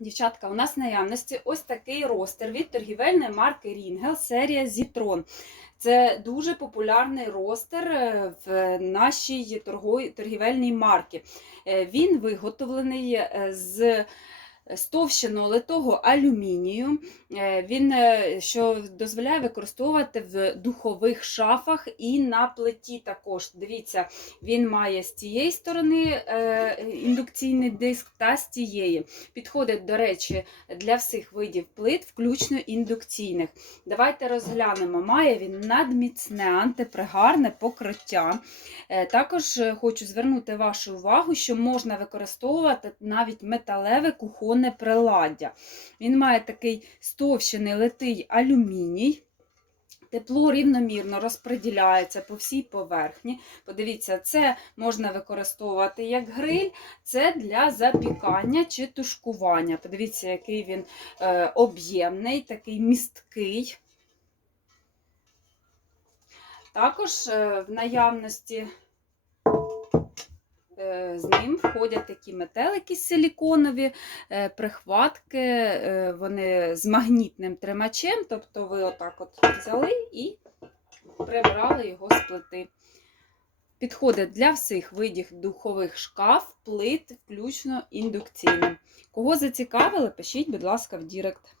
Дівчатка, у нас в наявності ось такий ростер від торгівельної марки Рінгел, серія Зітрон. Це дуже популярний ростер е, в нашій торгівельній марці. Е, Він виготовлений е, з стовщеного литого алюмінію. Е, Він е, що дозволяє використовувати в духових шафах і на плиті також. Дивіться, він має з цієї сторони е, індукційний диск та з тієї. Підходить, до речі, для всіх видів плит, включно індукційних. Давайте розглянемо. Має він надміцне антипригарне покриття. Також хочу звернути вашу увагу, що можна використовувати навіть металеве кухонне приладдя. Він має такий стовщений литий алюміній. Тепло рівномірно розподіляється по всій поверхні. Подивіться, це можна використовувати як гриль, це для запікання чи тушкування. Подивіться, який він е, об'ємний, такий місткий. Також е, в наявності з ним входять такі метелики силіконові, е, прихватки, е, вони з магнітним тримачем, тобто ви отак от взяли і прибрали його з плити. Підходить для всіх видів духових шкаф, плит, включно індукційним. Кого зацікавили, пишіть, будь ласка, в Дірект.